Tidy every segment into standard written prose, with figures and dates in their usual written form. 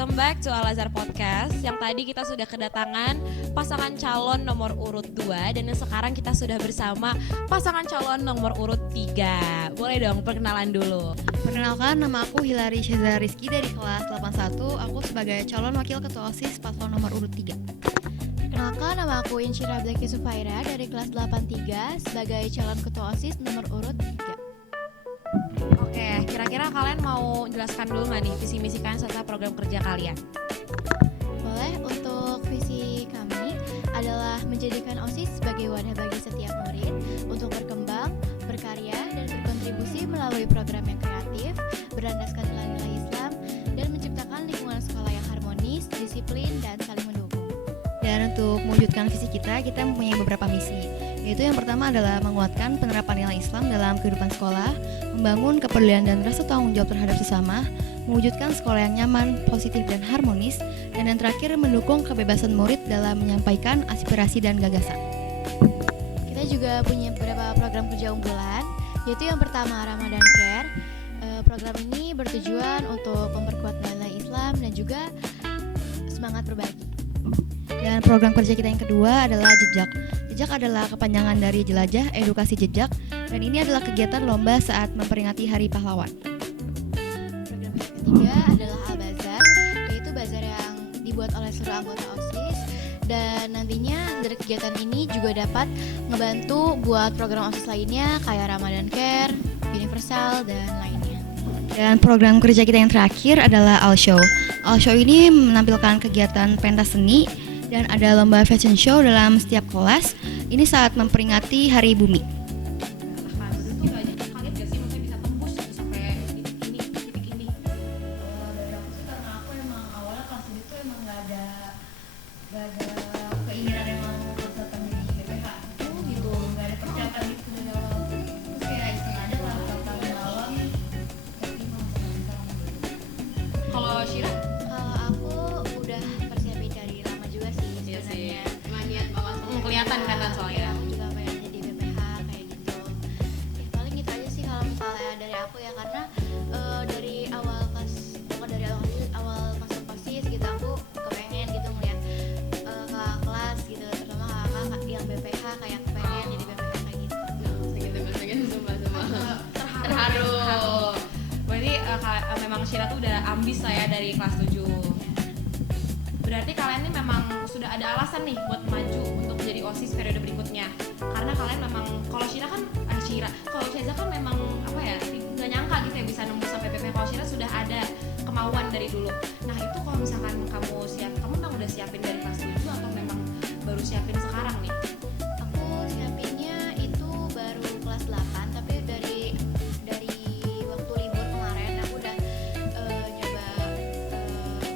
welcome back to Al Azhar Podcast. Yang tadi kita sudah kedatangan pasangan calon nomor urut 2 dan yang sekarang kita sudah bersama pasangan calon nomor urut 3. Boleh dong perkenalan dulu. Perkenalkan, nama aku Hilary Syazah Rizky dari kelas 81. Aku sebagai calon wakil ketua OSIS paslon nomor urut 3. Perkenalkan, nama aku Insyira Bleki Sufaira dari kelas 83 sebagai calon ketua OSIS nomor urut 3. Oke, kira-kira kalian mau jelaskan dulu nggak nih visi misi kalian serta program kerja kalian? Boleh, untuk visi kami adalah menjadikan OSIS sebagai wadah bagi setiap murid untuk berkembang, berkarya, dan berkontribusi melalui program yang kreatif, berlandaskan nilai-nilai Islam, dan menciptakan lingkungan sekolah yang harmonis, disiplin, dan saling mendukung. Dan untuk mewujudkan visi kita mempunyai beberapa misi, yaitu yang pertama adalah menguatkan penerapan nilai Islam dalam kehidupan sekolah, membangun kepedulian dan rasa tanggung jawab terhadap sesama, mewujudkan sekolah yang nyaman, positif, dan harmonis, dan yang terakhir mendukung kebebasan murid dalam menyampaikan aspirasi dan gagasan. Kita juga punya beberapa program kerja unggulan, yaitu yang pertama Ramadan Care. Program ini bertujuan untuk memperkuat nilai Islam dan juga semangat berbagi. Dan program kerja kita yang kedua adalah Jejak. Jejak adalah kepanjangan dari Jelajah Edukasi Jejak, dan ini adalah kegiatan lomba saat memperingati Hari Pahlawan. Program yang ketiga adalah Al-Bazar, yaitu bazar yang dibuat oleh seluruh anggota OSIS, dan nantinya dari kegiatan ini juga dapat ngebantu buat program OSIS lainnya kayak Ramadan Care, Universal, dan lainnya. Dan program kerja kita yang terakhir adalah Al-Show. Al-Show ini menampilkan kegiatan pentas seni dan ada lomba fashion show dalam setiap kelas. Ini saat memperingati Hari Bumi. Kaget gak sih maksudnya bisa tembus sampai titik ini? Dari aku sih karena aku emang awalnya kelas itu emang gak ada keinginan emang pesertaan di BPH gitu, gak ada persiapan gitu. Terus kayak iseng aja lah tahun awal tapi Kalau Syira? Kalau aku udah persiapin dari lama juga sih sebenarnya. Emang niat banget. Kelihatan kan soalnya. Aku juga pengen jadi BPH kayak gitu. Ya paling gitu aja sih kalau misalnya dari aku ya, karena dari awal masuk OSIS gitu aku kepengen gitu ngeliat kakak kelas gitu, terutama kakak yang BPH kayak pengen jadi BPH kayak gitu. Pengen terharu. Berarti memang Syira tuh udah ambis lah ya dari kelas 7. Berarti kalian ini memang sudah ada alasan nih buat maju untuk menjadi OSIS periode berikutnya. Karena kalian memang, kalau kalau Syeza kan memang nggak nyangka gitu ya bisa nembus sampai PP. Kalau Syira sudah ada kemauan dari dulu. Nah itu kalau misalkan kamu memang udah siapin dari kelas 7 atau memang baru siapin sekarang nih? Aku siapinnya itu baru kelas 8, tapi dari waktu libur kemarin aku udah nyoba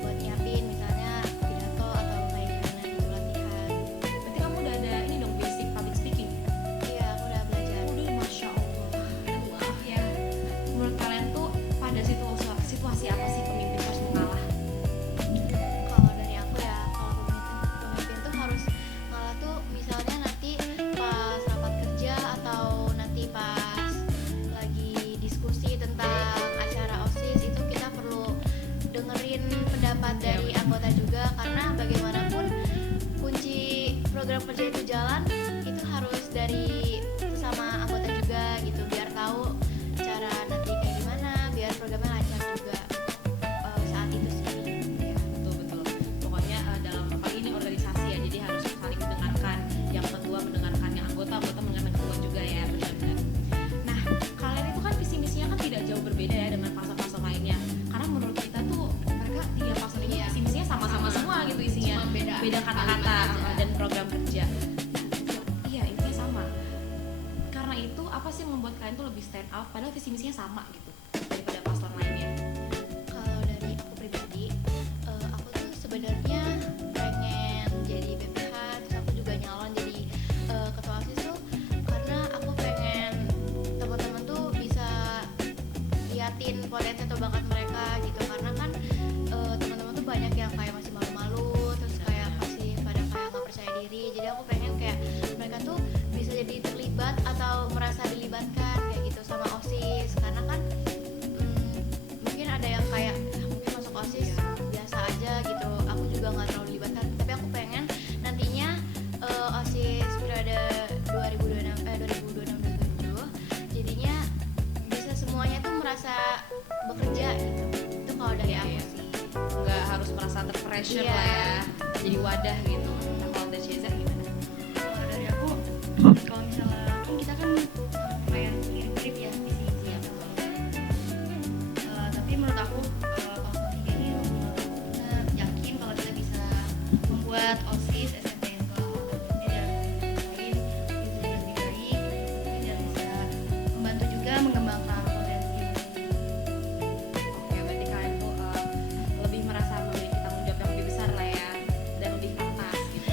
buat nyiapin misalnya pidato atau kayak gimana gitu latihan. Berarti kamu udah ada ini dong, basic public speaking? Iya, aku udah belajar. Udah, Masya Allah. Maaf ya. Menurut kalian tuh pada situasi apa sih pemimpin harus mengalah? Kalau dari aku ya, kalau pemimpin tuh harus ngalah tuh misalnya nanti pas rapat kerja atau nanti pas lagi diskusi tentang acara OSIS itu kita perlu dengerin pendapat dari anggota juga, karena bagaimanapun kunci program kerja itu jalan itu harus dari sesama anggota juga gitu, biar tahu cara nanti kayak gimana biar programnya lancar juga saat itu sih. Ya, betul. Pokoknya dalam ini organisasi ya, jadi harus saling mendengarkan. Yang ketua mendengarkan yang anggota mendengarkan ketua juga ya, benar-benar. Nah, kalian itu kan visi misinya kan tidak jauh berbeda ya dengan paslon-paslon lainnya. Karena menurut kita tuh mereka 3 paslon ini visi misinya sama-sama semua gitu isinya. Beda kata-kata dan program kerja. Iya, intinya sama. Karena itu apa sih yang membuat kalian tuh lebih stand out padahal visi misinya sama gitu daripada paslon lainnya? Kalau dari aku pribadi, aku tuh sebenarnya pengen jadi BPH, terus aku juga nyalon jadi ketua OSIS tuh karena aku pengen teman-teman tuh bisa liatin potensi atau bakat mereka gitu, karena kan teman-teman tuh banyak yang kayak masih malu-malu, terus kayak masih pada kayak nggak percaya diri. Jadi aku pengen kayak mereka tuh bisa jadi terlibat atau merasa dilibatkan kayak gitu sama OSIS, karena kan mungkin ada yang kayak mungkin masuk OSIS biasa aja merasa bekerja gitu. Itu kalau dari aku sih. Nggak harus merasa terpressure Iya. lah ya, jadi wadah gitu. Nah kalau dari Ceza gimana? Kalau dari aku, kalau misalnya kan kita kan lumayan mirip-mirip ya visi atau tapi menurut aku kalau tiga ini kita yakin kalau kita bisa membuat OSIS SMP yang kelak dan lebih baik dan bisa membantu juga mengembangkan potensi. Oke, berarti kalian tuh lebih merasa memiliki tanggung jawab yang lebih besar lah ya, dan lebih pantas gitu.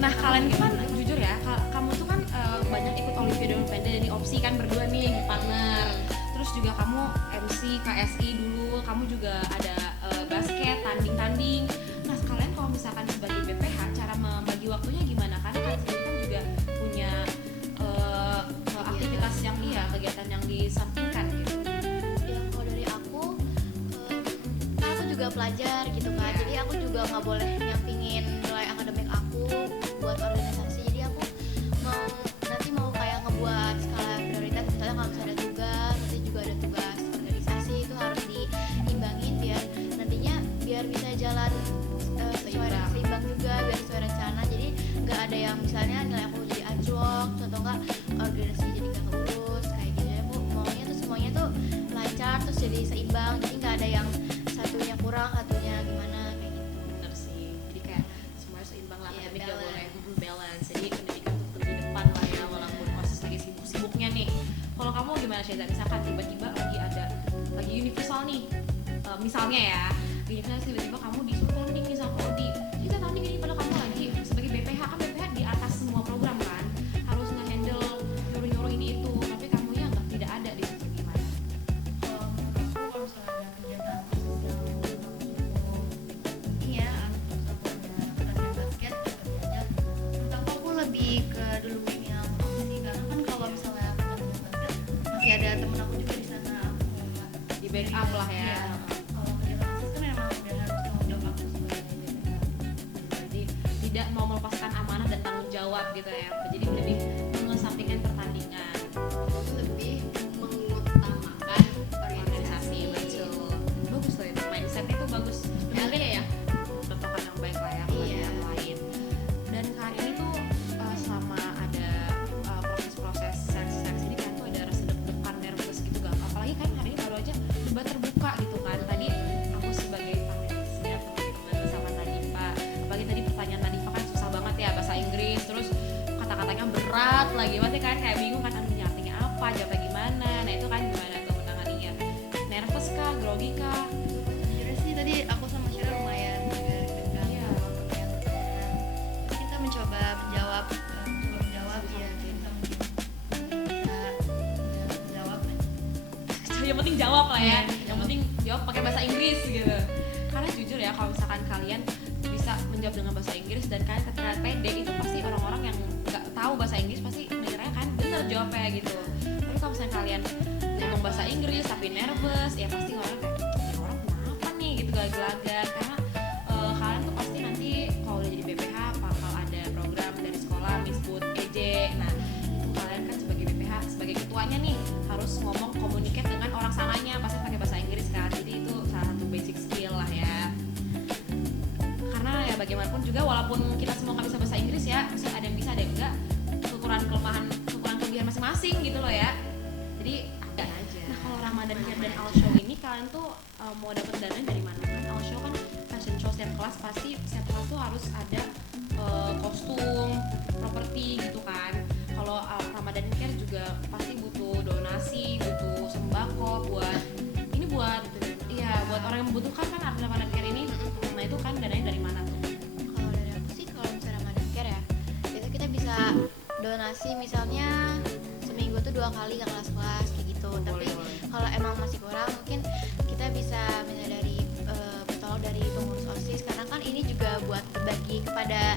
Nah kalian gimana? Jujur ya, kamu tuh kan banyak ikut Olimpiade dari opsi kan berdua nih partner. Terus juga kamu MC KSI dulu, kamu juga ada basket, tanding-tanding. Nah kalian kalau misalkan sebagai BPH, cara membagi waktunya gimana? Karena kalian sendiri kan juga punya aktivitas yang kegiatan yang disampingkan gitu. Ya kalau dari aku juga pelajar gitu kan, jadi aku juga nggak boleh nyampingin nilai akademik aku buat organisasi. Jadi aku nanti mau kayak ngebuat skala prioritas, misalnya kalau misalnya ada tugas, nanti juga ada tugas organisasi, itu harus diimbangin biar bisa jalan seimbang juga, biar sesuai rencana. Jadi nggak ada yang misalnya nilai aku jadi anjlok atau enggak organisasi jadi nggak keurus kayak gitu ya. Aku maunya tuh semuanya tuh lancar terus jadi seimbang, jadi nggak ada yang satunya kurang satunya gimana kayak gitu. Bener sih, jadi kayak semuanya seimbang lah, Iya, akademik gak balance. boleh balance. Jadi pendidikan tuh lebih depan lah ya, walaupun proses lagi sibuk-sibuknya nih. Kalau kamu gimana Syeza? Misalkan tiba-tiba lagi universal nih, misalnya ya universal, tiba-tiba kamu disuruh tanding nih sama Odi, kita tanding ini, padahal kamu lagi sebagai BPH, kan BPH di atas semua program kan, harus nge-handle nyuruh-nyuruh ini itu, tapi kamunya tidak ada di situ, gimana? Kalau misalnya ada kegiatan iya, latihan basket aja. Menurut aku lebih ke dulu yang sih, karena kan kalau misalnya aku latihan basket masih ada temen aku juga di sana, aku Di backup lah ya. Iya. Kalau kegiatan OSIS kan emang udah harus tanggung jawab aku sebagai BPH. Jadi tidak mau melepaskan amanah dan tanggung jawab gitu ya, jadi lebih mengesampingkan pertandingan, Lebih mengutamakan organisasi. Betul, bagus tuh itu mindsetnya tuh bagus, mungkin ya contohkan yang baik lah ya kepada Iya. yang lain. Dan kali ini tuh selama ada proses-proses seleksi ini kan tuh ada rasa deg-degan, nervous gitu gak? Apalagi kan hari ini baru aja debat terbuka gitu kan. Tadi aku sebagai panelisnya teman-teman bersama Nadifa, apalagi tadi pertanyaan Nadifa kan susah banget ya, bahasa Inggris, terus kata-katanya berat lagi, pasti kan kayak bingung kan, artinya apa, jawabnya gimana. Nah itu kan gimana tuh menanganinya? Nervous kah, grogi kah? Jujur sih tadi aku sama Syara lumayan agak deg-degan. Iya. Tapi kita mencoba menjawab ya, kita mungkin bisa menjawab. Yang penting jawab lah ya, Iya. yang penting jawab pakai bahasa Inggris gitu. Karena jujur ya, kalau misalkan kalian bisa menjawab dengan bahasa Inggris dan kalian ketika pede, itu pasti orang-orang yang nggak tahu bahasa Inggris pasti mengira kan bener jawabnya gitu. Tapi kalau misalnya kalian ngomong bahasa Inggris tapi nervous, ya pasti orang kayak, "Ini orang kenapa nih?" gitu, gelagat-gelagat. Karena kalian tuh pasti nanti kalau udah jadi BPH bakal ada program dari sekolah, Misbud, EJ. Nah itu kalian kan sebagai BPH, sebagai ketuanya nih harus ngomong communicate dengan orang sananya, pasti pakai bahasa Inggris kan. Jadi itu salah satu basic skill lah ya. Karena ya bagaimanapun juga, walaupun kita semua nggak bisa bahasa Inggris ya, pasti ada yang bisa, ada yang enggak, kekurangan kelebihan masing-masing gitu loh ya. Jadi ada aja. Nah kalau Ramadan Care dan All Show ini kalian tuh mau dapat dana dari mana? Kan All Show kan fashion show setiap kelas, pasti setiap kelas tuh harus ada kostum, properti gitu kan. Kalau Ramadan Care juga pasti butuh donasi, butuh sembako buat buat orang yang membutuhkan kan. Ramadan Care ini, nah itu kan dananya dari mana tuh? Kalau dari aku sih, kalau misalnya Ramadan Care ya, itu kita bisa donasi misalnya seminggu tuh 2 kali ke kelas-kelas kayak gitu. Tapi kalau emang masih kurang, mungkin kita bisa minta dari bertolong dari pengurus OSIS, karena kan ini juga buat berbagi kepada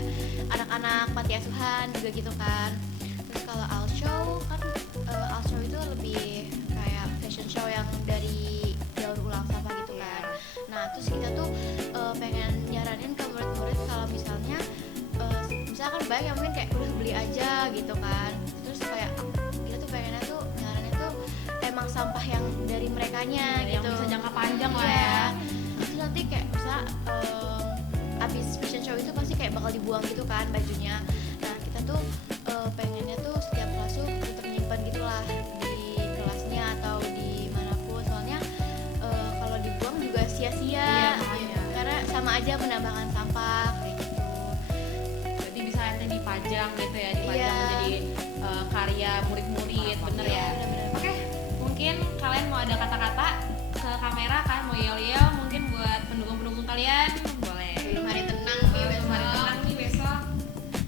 anak-anak panti asuhan juga gitu kan. Terus kalau All Show kan, All Show itu lebih kayak fashion show yang dari daur ulang sampah gitu kan. Nah terus kita tuh pengen nyaranin ke murid-murid kalau misalnya misalkan banyak yang mungkin kayak udah beli aja gitu kan. Terus kayak kita tuh pengennya tuh nyaranin tuh emang sampah yang dari merekanya yang gitu. bisa jangka panjang lah Iya. ya. Terus nanti kayak misal abis fashion show itu pasti kayak bakal dibuang gitu kan bajunya. Nah kita tuh pengennya tuh setiap kelas tuh tetap nyimpan gitulah di kelasnya atau di manapun, soalnya kalau dibuang juga sia-sia. Iya, makanya. Karena sama aja menambahkan sampah kayak gitu. Jadi bisa nanti dipajang gitu ya, dipajang Iya. menjadi karya murid-murid, bener ya. Bener-bener. Oke, mungkin kalian mau ada kata-kata ke kamera kan, mau yel-yel mungkin buat pendukung-pendukung kalian, boleh. Belum hari tenang nih Sebelum besok. hari tenang nih besok,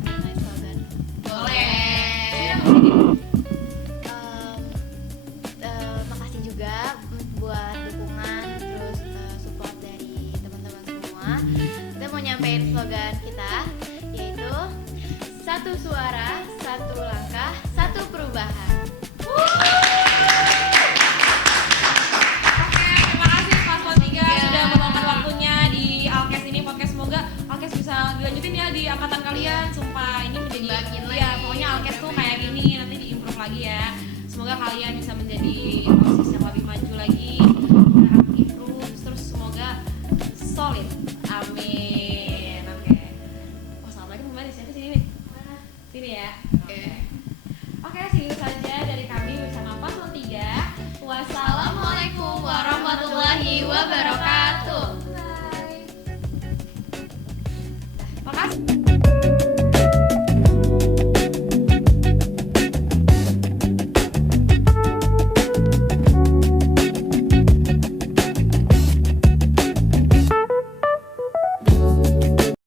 Nice slogan. boleh. Makasih juga buat dukungan terus support dari teman-teman semua. Kita mau nyampein slogan kita, yaitu satu suara, satu langkah, satu perubahan. Oke, terima kasih Paslon 3 sudah meluangkan waktunya di Alkes ini podcast. Semoga Alkes bisa dilanjutin ya di angkatan kalian. Sumpah ini menjadi Dibangkin ya lagi. pokoknya Alkes tuh kayak gini, nanti diimprove lagi ya. Semoga kalian bisa menjadi OSIS yang lebih maju lagi, improve, terus semoga solid. Amin. Oke. Oh, assalamualaikum kembali siapa sini nih? Sini ya. Oke, segitu saja dari kami bersama Paslon 3. Wassalamualaikum warahmatullahi wabarakatuh. Bye. Makasih.